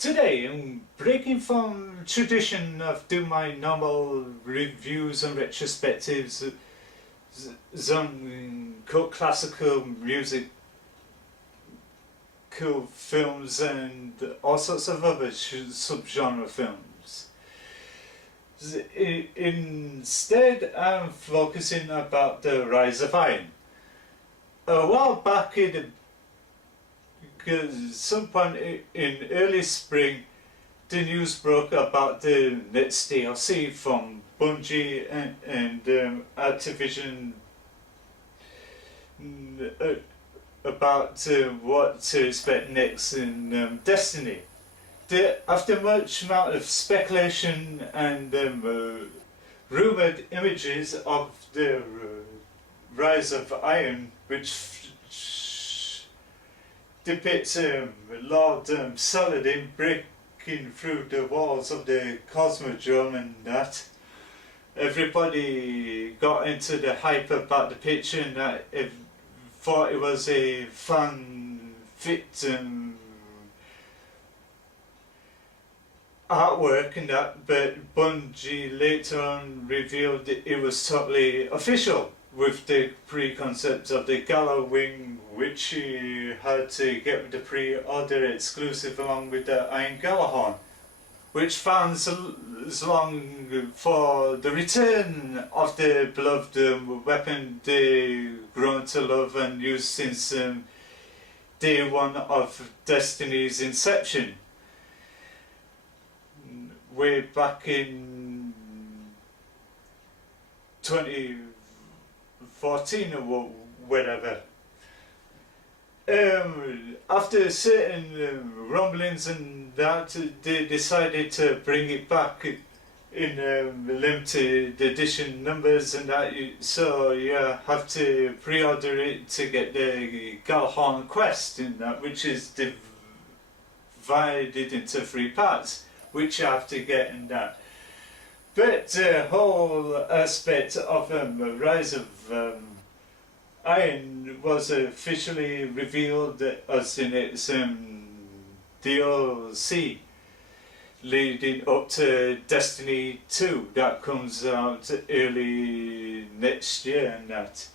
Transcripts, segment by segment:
Today I'm breaking from tradition of doing my normal reviews and retrospectives on cult classical music, cool films and all sorts of other subgenre films. Instead I'm focusing about the rise of iron. A while back some point in early spring, the news broke about the next DLC from Bungie and Activision about what to expect next in Destiny. After much amount of speculation and rumoured images of the rise of Iron, which depicts Lord Saladin breaking through the walls of the Cosmodrome and that. Everybody got into the hype about the picture and that thought it was a fan-fit artwork and that, but Bungie later on revealed that it was totally official, with the pre-concept of the Gala wing, which you had to get with the pre-order exclusive along with the Iron GJALLARHORN, which fans long for the return of the beloved weapon they've grown to love and used since day one of Destiny's inception, way back in 2014 or whatever. After certain rumblings and that, they decided to bring it back in limited edition numbers and that, so you have to pre-order it to get the GJALLARHORN Quest in that, which is divided into 3 parts, which you have to get in that. But the whole aspect of Rise of Iron was officially revealed as in its DLC leading up to Destiny 2 that comes out early next year and that.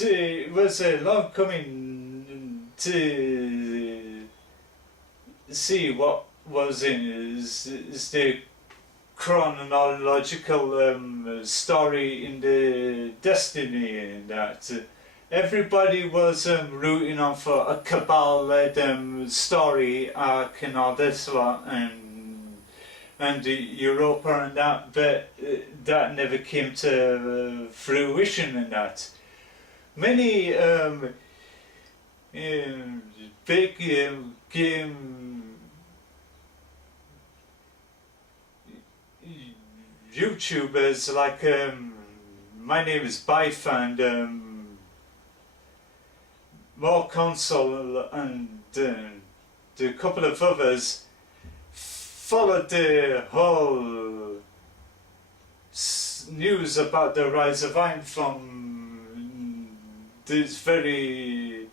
It was a long coming to see what was in the chronological story in the Destiny and that. Everybody was rooting on for a Cabal-led story arc and all this lot and Europa and that, but that never came to fruition and that. Many big game YouTubers like my name is Bife and More Console and a couple of others followed the whole news about the rise of Iron from these very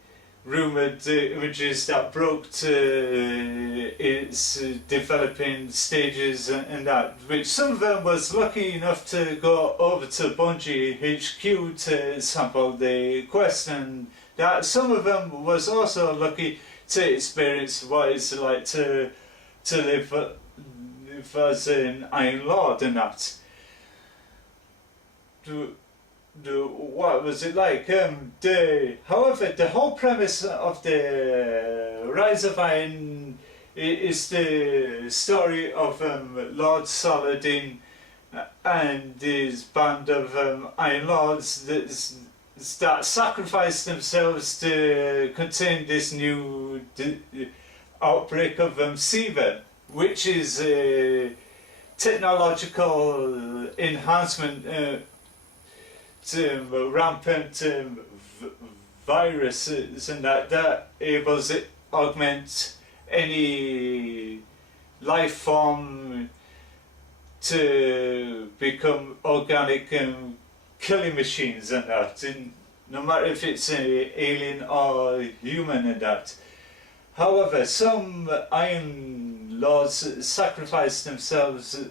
rumoured images that broke to its developing stages and that, which some of them was lucky enough to go over to Bungie HQ to sample the quest and that. Some of them was also lucky to experience what it's like to live as an Iron Lord and that. What was it like? However, the whole premise of the Rise of Iron is the story of Lord Saladin and his band of Iron Lords that sacrificed themselves to contain this new outbreak of Siva, which is a technological enhancement rampant viruses and that able to augment any life form to become organic killing machines and that. no matter if it's alien or human and that. However, some Iron Lords sacrifice themselves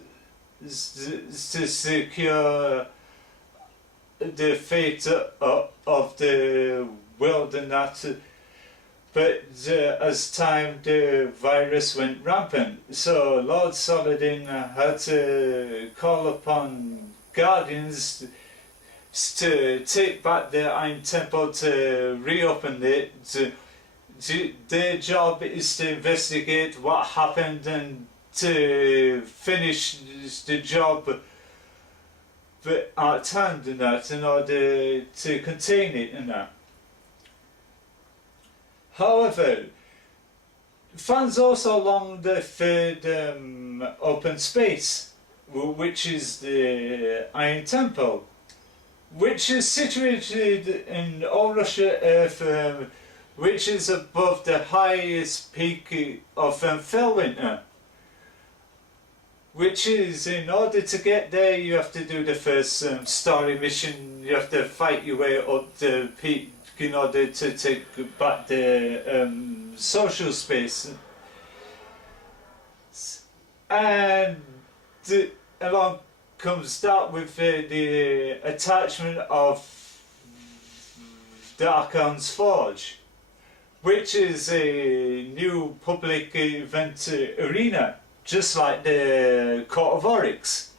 to secure the fate of the world and that. But as time, the virus went rampant, so Lord Saladin had to call upon guardians to take back the Iron Temple, to reopen it. Their job is to investigate what happened and to finish the job at hand and that, in order to contain it and that. However, fans also long the third open space, which is the Iron Temple, which is situated in All Russia Earth, which is above the highest peak of Fellwinter. Which is, in order to get there, you have to do the first story mission. You have to fight your way up the peak in order to take back the social space. And along comes that with the attachment of the Archon's Forge, which is a new public event arena, just like the Court of Oryx,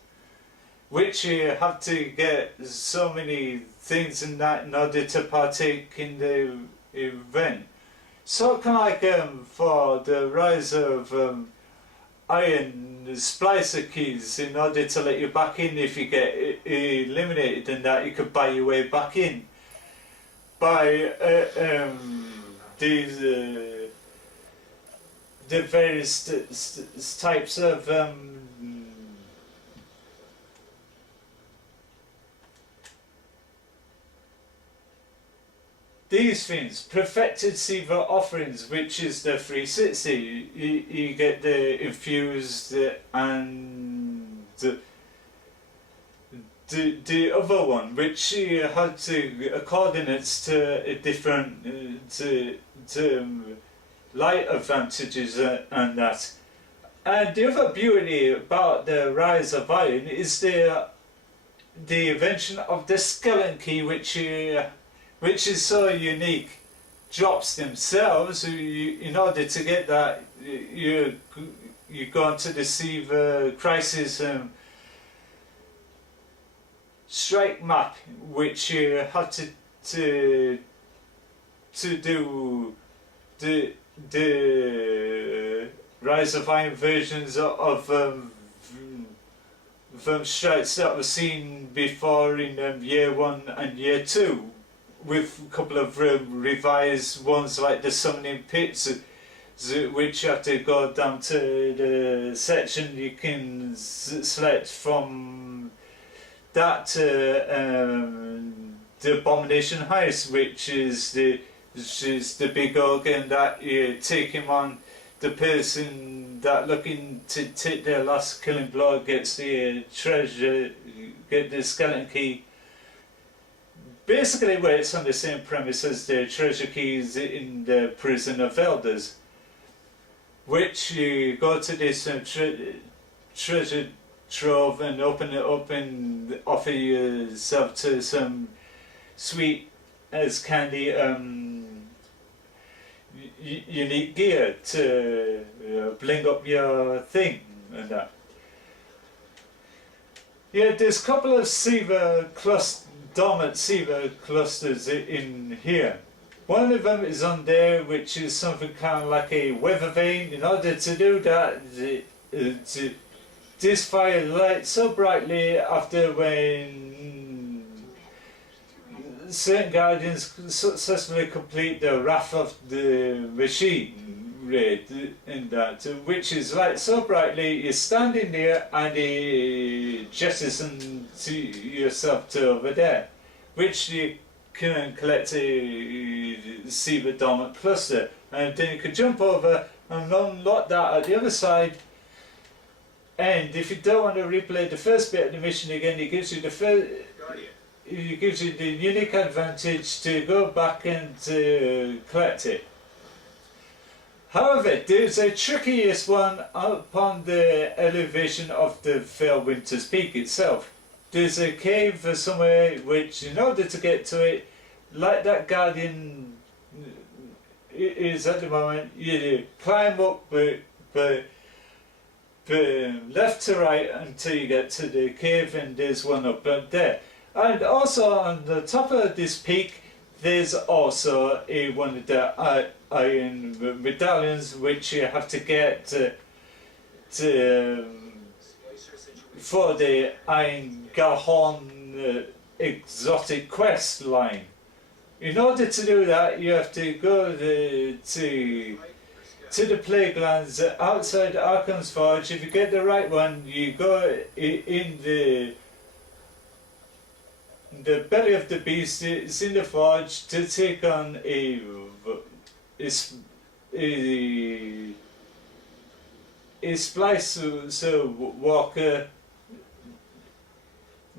which you have to get so many things in that in order to partake in the event. So kind of like for the rise of iron splicer keys, in order to let you back in if you get eliminated, and that you could buy your way back in by these the various types of these things, perfected silver offerings, which is the 360. You get the infused and the other one, which you had to coordinates to a different to light advantages and that. And the other beauty about the rise of iron is the invention of the skeleton key, which is so unique. Drops themselves. In order to get that, you go on to the Silver Crisis strike map, which you have to do the Rise of Iron versions of strikes that were seen before in year 1 and year 2, with a couple of revised ones like the Summoning Pits, which you have to go down to the section you can select from that the Abomination Heist, which is the big organ that you take him on. The person that looking to take their last killing blow gets the treasure, get the skeleton key. Basically works on the same premise as the treasure keys in the Prison of Elders, which you go to this treasure trove and open it up and offer yourself to some sweet as candy unique gear to bling up your thing and that. Yeah, there's a couple of dormant silver clusters in here. One of them is on there, which is something kind of like a weather vane. In order to do that, this fire lights so brightly after when certain guardians successfully complete the Wrath of the Machine raid, in that, which is light so brightly you're standing there and you jettison to yourself to over there, which you can collect a silver dormant cluster, and then you can jump over and unlock that at the other side. And if you don't want to replay the first bit of the mission again, it gives you the first. it gives you the unique advantage to go back and collect it. However, there's a trickiest one up on the elevation of the Fairwinter's Peak itself. There's a cave somewhere which, in order to get to it, like that Guardian is at the moment, you climb up left to right until you get to the cave, and there's one up there. And also on the top of this peak, there's also one of the iron medallions which you have to get for the GJALLARHORN exotic quest line. In order to do that, you have to go to the playgrounds outside Arkham's Forge. If you get the right one, you go in the belly of the beast. It's in the forge to take on a splice walker,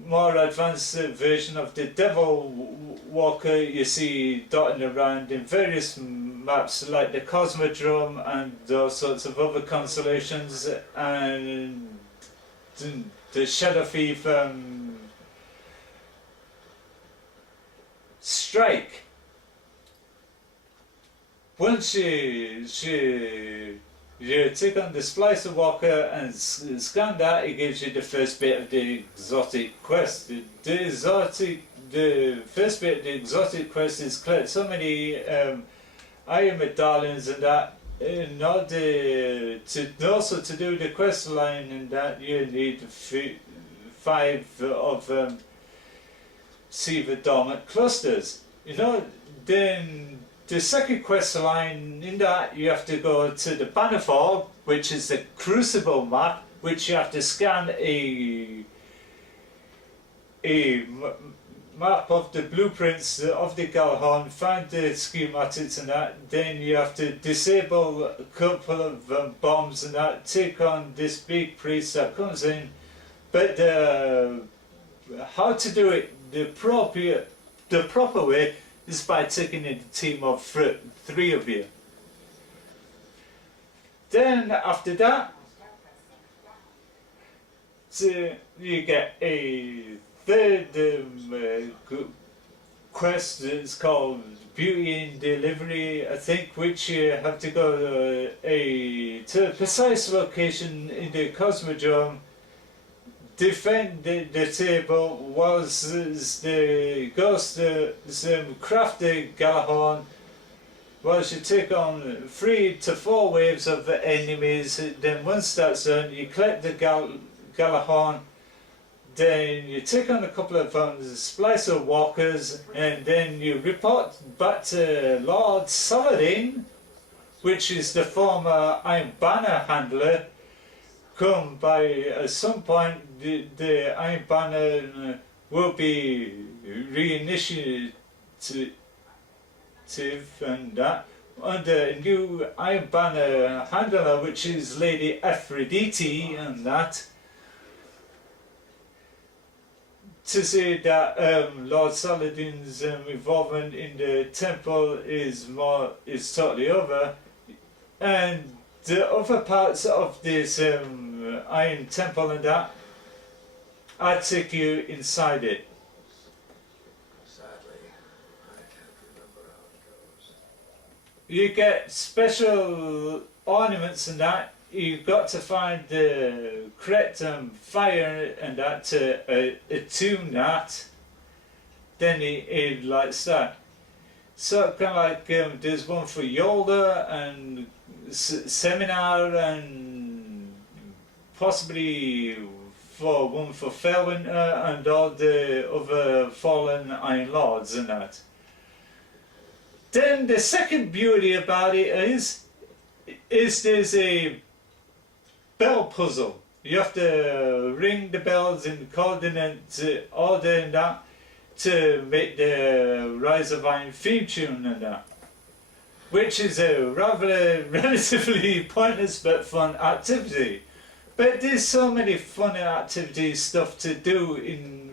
more advanced version of the devil walker you see dotting around in various maps like the Cosmodrome and all sorts of other constellations, and the Shadow Thief strike. Once you take on the Splicer Walker and scan that, it gives you the first bit of the exotic quest. The first bit of the exotic quest is collect so many iron medallions and that. In order to do the quest line and that, you need 5 of Seaver Dormant clusters. You know, then the second quest line in that, you have to go to the Bannerfall, which is the Crucible map, which you have to scan a map of the blueprints of the GJALLARHORN, find the schematics and that. Then you have to disable a couple of bombs and that, take on this big priest that comes in. But how to do it the proper way is by taking in a team of 3 of you. Then after that, you get a third quest. It's called Beauty in Delivery, I think, which you have to go to a precise location in the Cosmodrome, defend the table whilst the ghost craft the GJALLARHORN, whilst you take on 3 to 4 waves of enemies. Then once that's done, you collect the GJALLARHORN, then you take on a couple of Splicer Walkers, and then you report back to Lord Saladin, which is the former Iron Banner handler. Come by at some point, the Iron Banner will be reinitiative and that under a new Iron Banner handler, which is Lady Aphrodite and that. To say that Lord Saladin's involvement in the temple is totally over, and the other parts of this Iron Temple and that, I take you inside it. Sadly, I can't remember how it goes. You get special ornaments and that. You've got to find the correct fire and that to attune that. Then it likes that. So kind of like there's one for Yoda and Seminar, and possibly for one for Fairwinter and all the other fallen Iron Lords and that. Then the second beauty about it is there's a bell puzzle. You have to ring the bells in coordinate order and that to make the Rise of Iron theme tune and that, which is a rather relatively pointless but fun activity. But there's so many fun activities stuff to do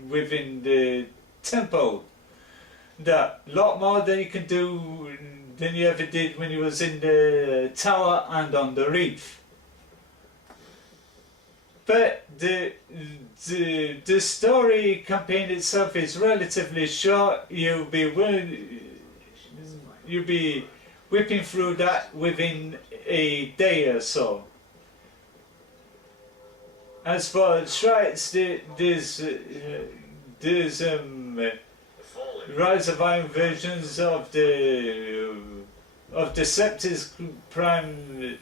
within tempo. That lot more than you can do than you ever did when you was in the tower and on the reef. But the story campaign itself is relatively short. You'll be whipping through that within a day or so. As for strikes, there's Rise of Iron versions of the Scepter's Prime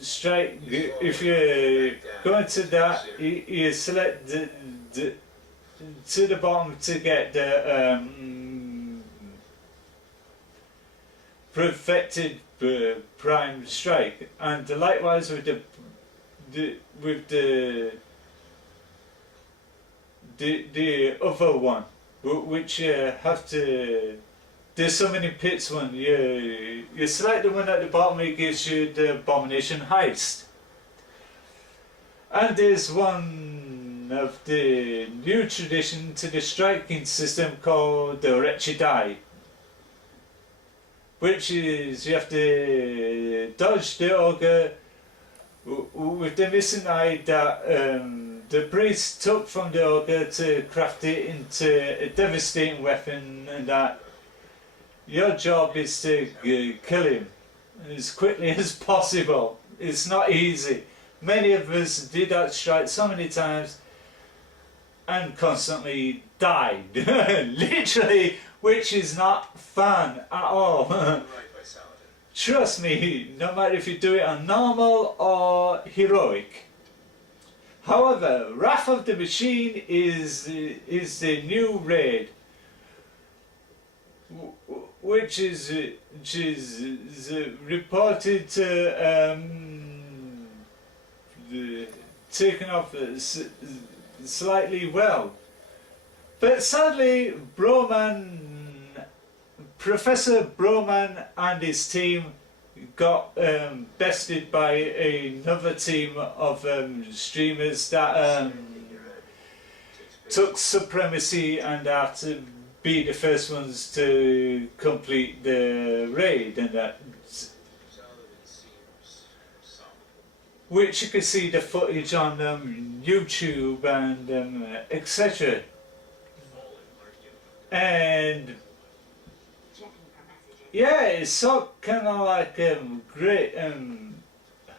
Strike. If you go into that, you select to the bottom to get the perfected Prime Strike, and likewise with the other one, which you have to. There's so many pits. One you select the one at the bottom, it gives you the Abomination Heist, and there's one of the new tradition to the striking system called the Wretched Eye, which is you have to dodge the ogre with the missing eye that the priest took from the ogre to craft it into a devastating weapon, and that your job is to kill him as quickly as possible. It's not easy. Many of us did that strike so many times and constantly died. Literally, which is not fun at all. Trust me, no matter if you do it on normal or heroic. However, Wrath of the Machine is the new raid, which is reported to taken off slightly well, but sadly Professor Broman and his team got bested by another team of streamers that took supremacy and had to be the first ones to complete the raid, and that, which you can see the footage on YouTube and etc. And yeah, it's so kind of like great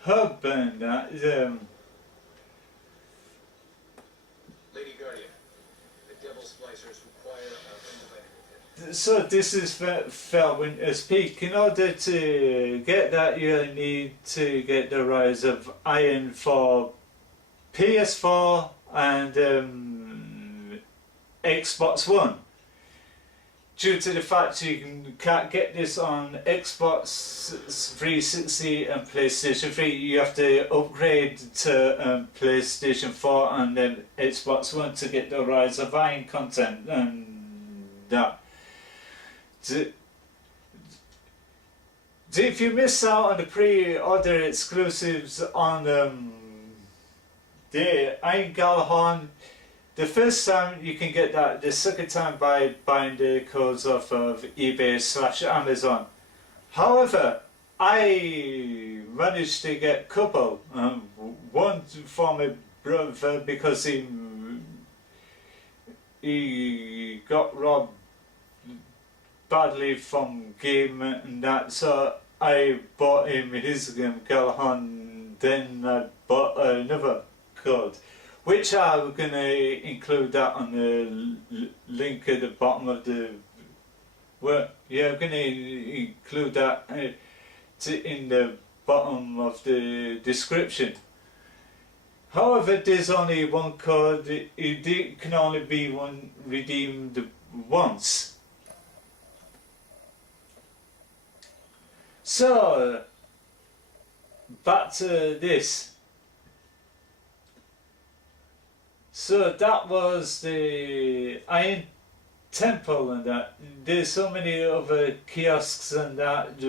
hub and that. Lady Guardian, the Devil Splicers require a So this is Felwinter's Peak. In order to get that, you need to get the Rise of Iron for PS4 and Xbox One. Due to the fact you can't get this on Xbox 360 and PlayStation 3, you have to upgrade to PlayStation 4 and then Xbox One to get the Rise of Iron content and that. If you miss out on the pre-order exclusives on the Iron GJALLARHORN, the first time you can get that, the second time by buying the codes off of eBay/Amazon. However, I managed to get a couple. One for my brother because he got robbed badly from game and that, so I bought him his game GJALLARHORN, then I bought another code, which I'm going to include that on the link at the bottom of the, well, yeah, I'm going to include that in the bottom of the description. However, there's only one code, it can only be redeemed once. So, back to this. So that was the Iron Temple and that. There's so many other kiosks and that,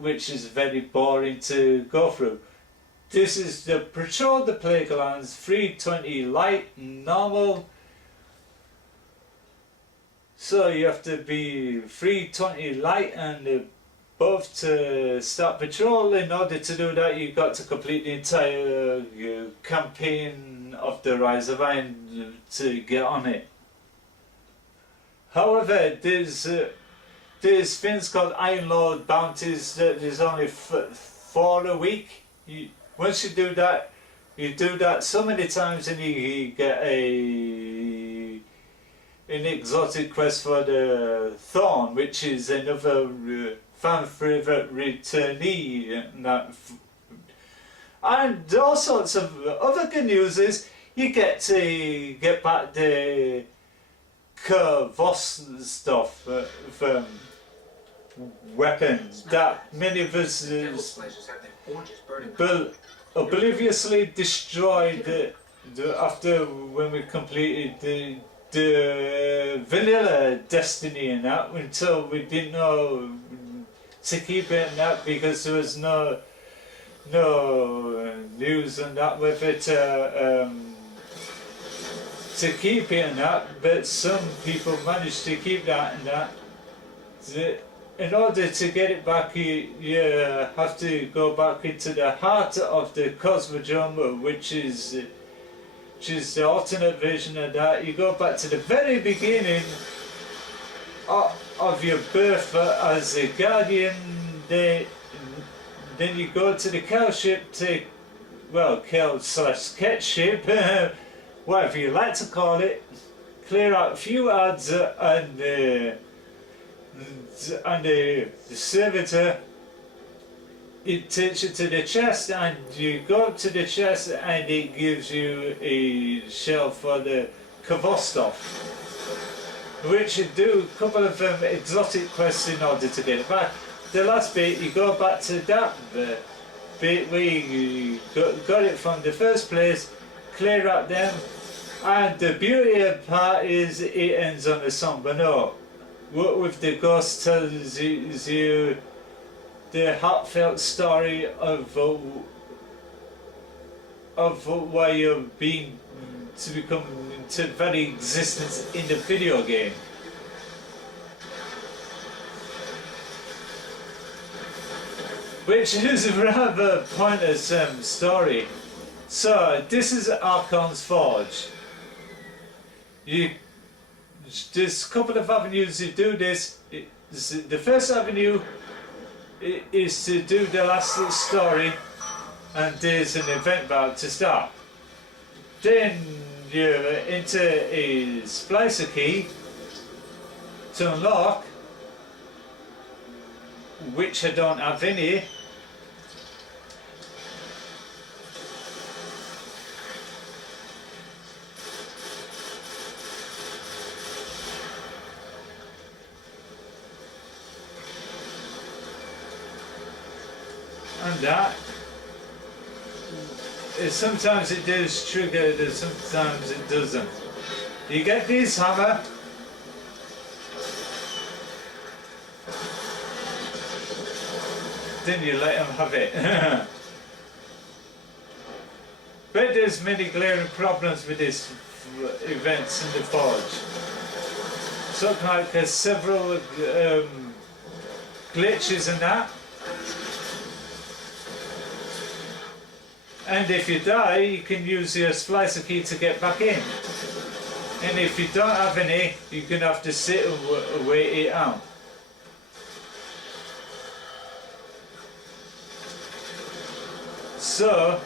which is very boring to go through. This is the Patrol the Plague Lands 320 light, normal, So you have to be 320 light and above to start patrol. In order to do that, you've got to complete the entire campaign of the Rise of Iron to get on it. However, there's things called Iron Lord bounties that is only for a week. Once you do that so many times, and you get an exotic quest for the Thorn, which is another fan favourite returnee, and all sorts of other good news is you get to get back the Kavos stuff from weapons that many of us obliviously destroyed after when we completed the vanilla Destiny and that, until we didn't know to keep it and that, because there was no news and that with it to keep it and that, but some people managed to keep that and that. In order to get it back, you have to go back into the heart of the Cosmodrome, which is the alternate version of that. You go back to the very beginning of your birth as a Guardian. Then you go to the Kel ship to, well, Kel/Ket ship, whatever you like to call it, clear out a few ads and the servitor, it takes you to the chest, and you go up to the chest and it gives you a shell for the Kavostov, which you do a couple of exotic quests in order to get it back. The last bit, you go back to that bit where you got it from the first place, clear out them, and the beauty of the part is it ends on a somber note. What with the ghost tells you the heartfelt story of why you're being to become into very existence in the video game. Which is a rather pointless story. So this is Archon's Forge. There's a couple of avenues to do this. The first avenue is to do the last story, and there's an event about to start. Then you enter a splicer key to unlock, which I don't have any. And that, sometimes it does trigger, sometimes it doesn't. You get this hammer, then you let him have it. But there's many glaring problems with this events in the Forge. Something like several glitches and that. And if you die, you can use your splicer key to get back in. And if you don't have any, you're going to have to sit and wait it out. So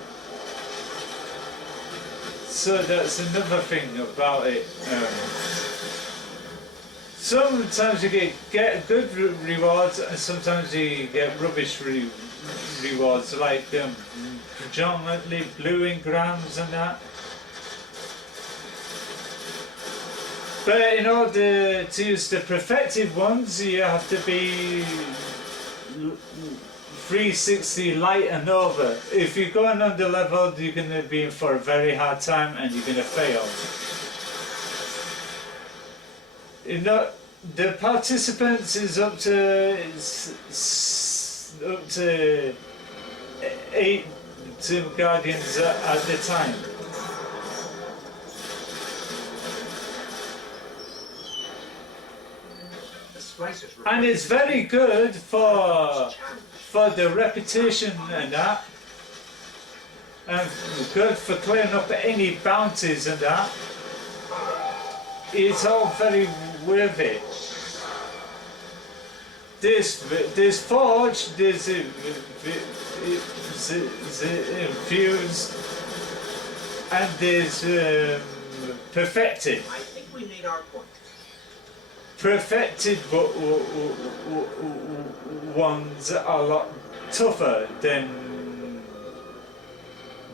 that's another thing about it. Sometimes you get good rewards, and sometimes you get rubbish rewards, like predominantly blue engrams and that. But in order to use the perfected ones, you have to be 360 light and over. If you're going under level, you're going to be in for a very hard time and you're going to fail. You know, the participants is up to 8 Team Guardians at the time. splicers and it's very good for the repetition and that, and good for clearing up any bounties and that. It's all very worth it. This forge, this infused, and this perfected. I think we made our point. Perfected ones are a lot tougher than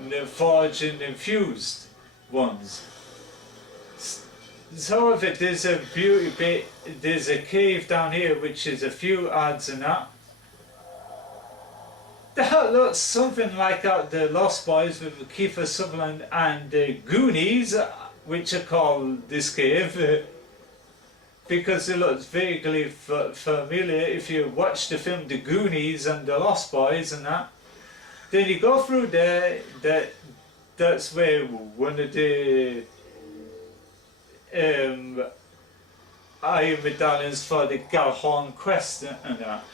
the forged and infused ones. So if there's a beauty bit, there's a cave down here which is a few odds and that. That looks something like the Lost Boys with Kiefer Sutherland and the Goonies, which are called this cave, because it looks vaguely familiar if you watch the film The Goonies and the Lost Boys and that. Then you go through there, that's where one of the iron medallions for the GJALLARHORN quest and that.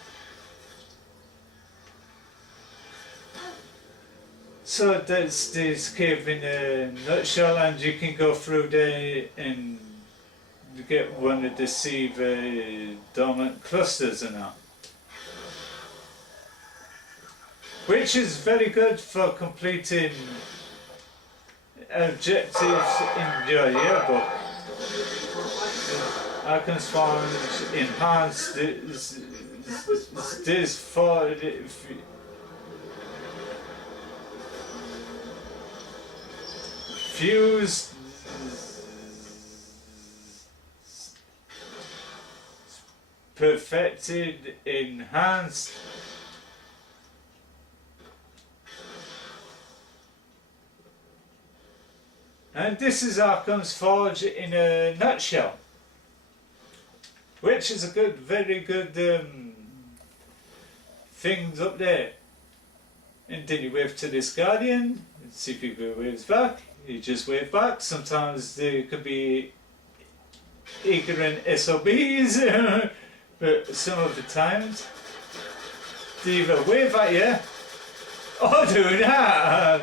So that's this cave in a nutshell, and you can go through there and get one of the dormant clusters and that. Which is very good for completing objectives in your yearbook. Icons found enhanced this for fused perfected enhanced and this is Arkham's Forge in a nutshell, which is a good, very good things up there. And then you wave to this Guardian and see if he waves back. You just wave back. Sometimes there could be ignorant SOBs, but some of the times they either wave at you or do that.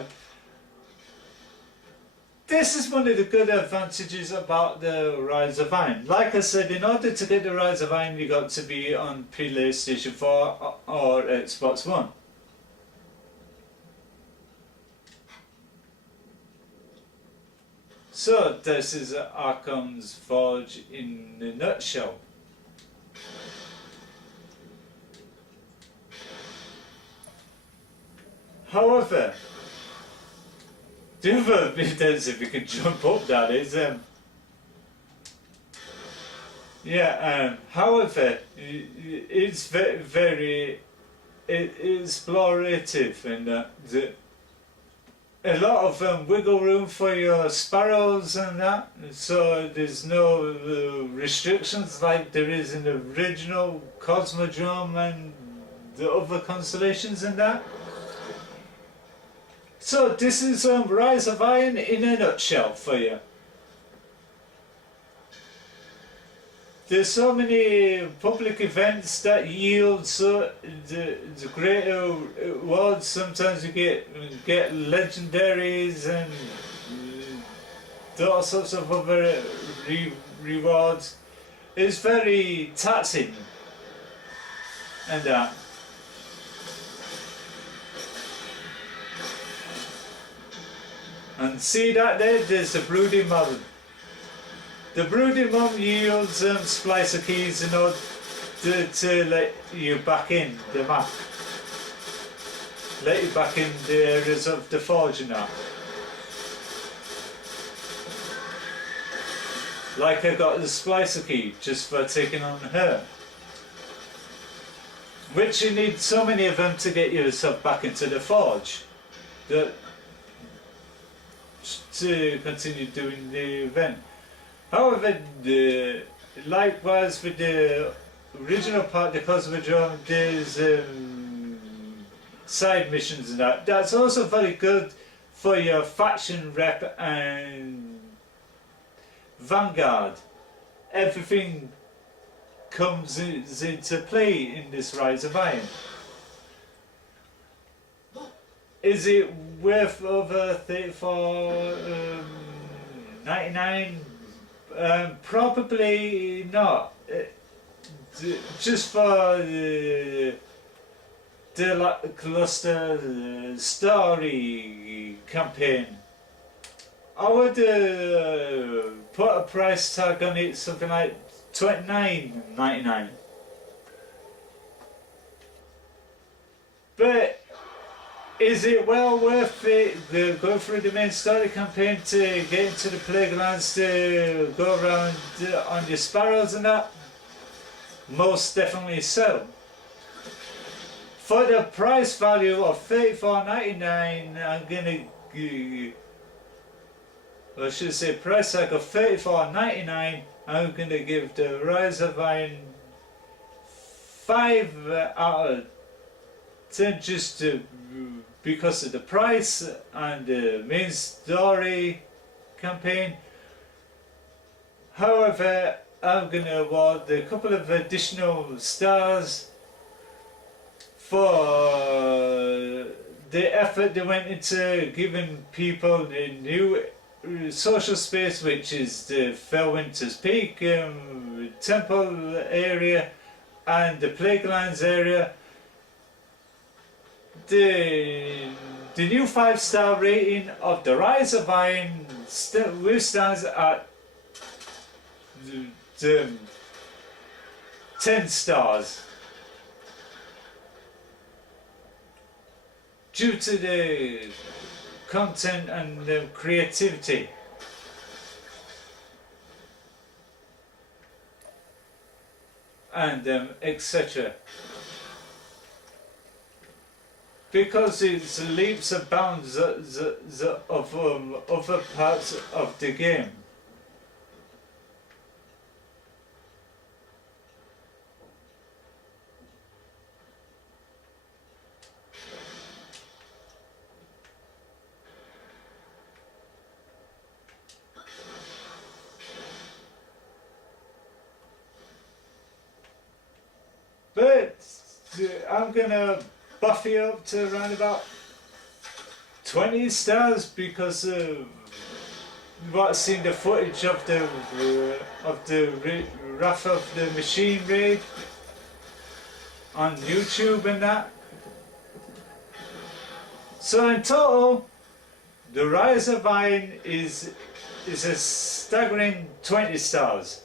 This is one of the good advantages about the Rise of Iron. Like I said, in order to get the Rise of Iron, you got to be on PlayStation 4 or Xbox One. So this is Arkham's Forge in a nutshell. However, the other bit is, if you can jump up, that is, however, it's very explorative, and a lot of wiggle room for your sparrows and that, so there's no restrictions like there is in the original Cosmodrome and the other constellations and that. So this is Rise of Iron in a nutshell for you. There's so many public events that yield the great awards. Sometimes you get legendaries and all sorts of other rewards. It's very taxing and that. And see that there's the brooding mom. The brooding mom yields splicer keys in order to let you back in the map. Let you back in the areas of the forge and that. Like I got the splicer key just for taking on her. Which you need so many of them to get yourself back into the forge. To continue doing the event. However, likewise with the original part, the Cosmodrome, there's side missions and that. That's also very good for your faction rep and Vanguard. Everything comes into play in this Rise of Iron. Is it worth over 34.99? Probably not. Just for the lackluster story campaign, I would put a price tag on it, something like $29.99. But is it well worth it going through the main story campaign to get into the playgrounds to go around on your sparrows and that? Most definitely so. For the price value of $34.99, I'm gonna, I should say price tag of $34.99, I'm gonna give the Rise of Iron 5 out of 10 just because of the price and the main story campaign. However, I'm going to award a couple of additional stars for the effort they went into giving people the new social space, which is the Fairwinter's Peak temple area and the Playgrounds area. The new 5-star rating of the Rise of Iron stands at 10 stars due to the content and the creativity. And etc. Because it's leaps and bounds of other parts of the game. But I'm gonna buff you up to around about 20 stars because what I've seen the footage of the Wrath of the Machine raid on YouTube and that. So in total, the Rise of Iron is a staggering 20 stars.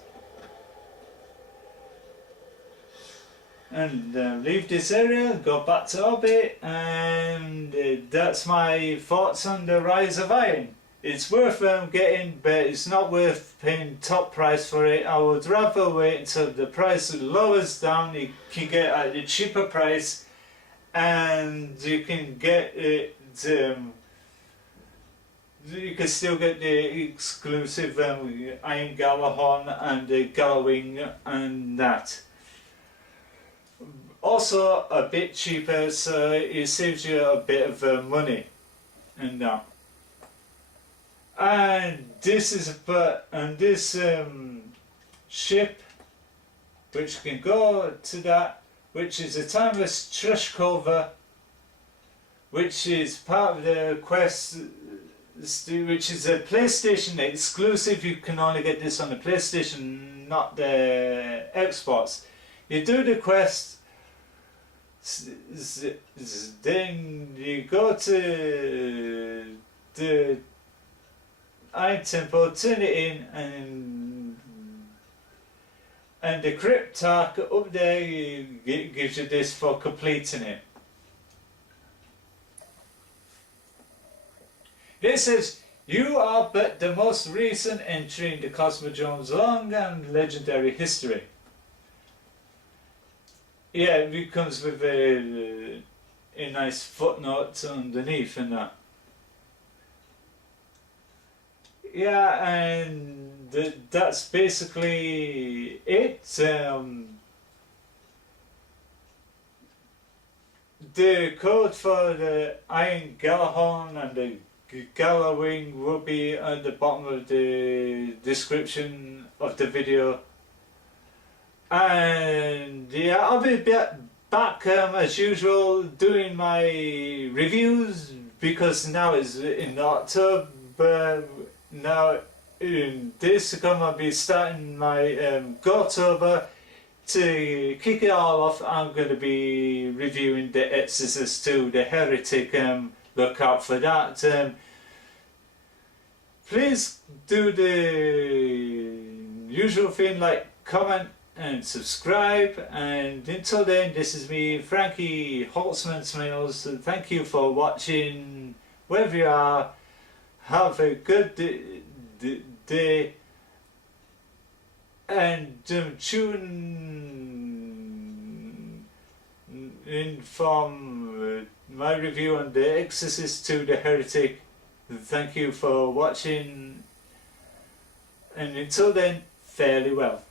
And leave this area, go back to orbit, and that's my thoughts on the Rise of Iron. It's worth getting, but it's not worth paying top price for it. I would rather wait until the price lowers down. You can get at a cheaper price, and you can get it. You can still get the exclusive Iron GJALLARHORN and the Gallowing and that. Also a bit cheaper, so it saves you a bit of money and that. And this is this ship which can go to that, which is a timeless trash cover, which is part of the quest, which is a PlayStation exclusive. You can only get this on the PlayStation, not the Xbox. You do the quest, then you go to the Iron Temple, turn it in, and the Cryptarch up there gives you this for completing it. It says, you are but the most recent entry in the Cosmodrome's long and legendary history. Yeah, it comes with a nice footnote underneath and that. Yeah, and that's basically it. The code for the Iron GJALLARHORN and the Gallowing will be at the bottom of the description of the video. And yeah, I'll be back as usual doing my reviews, because now it's in October. Now in days to come I'll be starting my Go-tober. To kick it all off, I'm going to be reviewing The Exorcist 2, The Heretic. Look out for that. Please do the usual thing, like, comment and subscribe. And until then, this is me, Frankie, HOLTZMANN SMALES. Thank you for watching. Wherever you are, have a good day. And tune in from my review on The Exorcist 2, The Heretic. Thank you for watching, and until then, fare thee well.